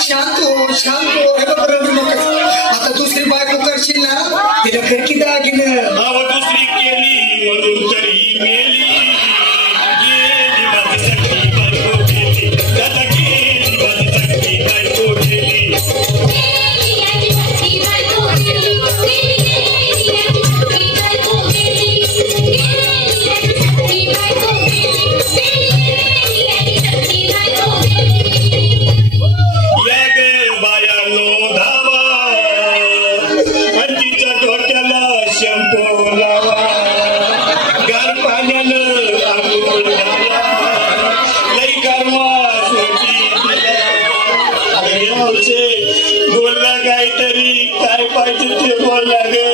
शांत हो शांत हो. हे बघ रडू नकोस. आता दुसरी बायको करशील ना तिला फेकी दागिनं. नाव दुसरी केली म्हणून तरी मेली. गेली माझी सखी बायको गेली. दादा गेली माझी सखी बायको गेली. या ग बायानो धावा आणि तिच्या डोक्याला शॅम्पू लावा. गार पाण्यानं आंघोळ घाला. लई गारवा सोटी बोलला काहीतरी काय पाहिजे ते बोलला ग.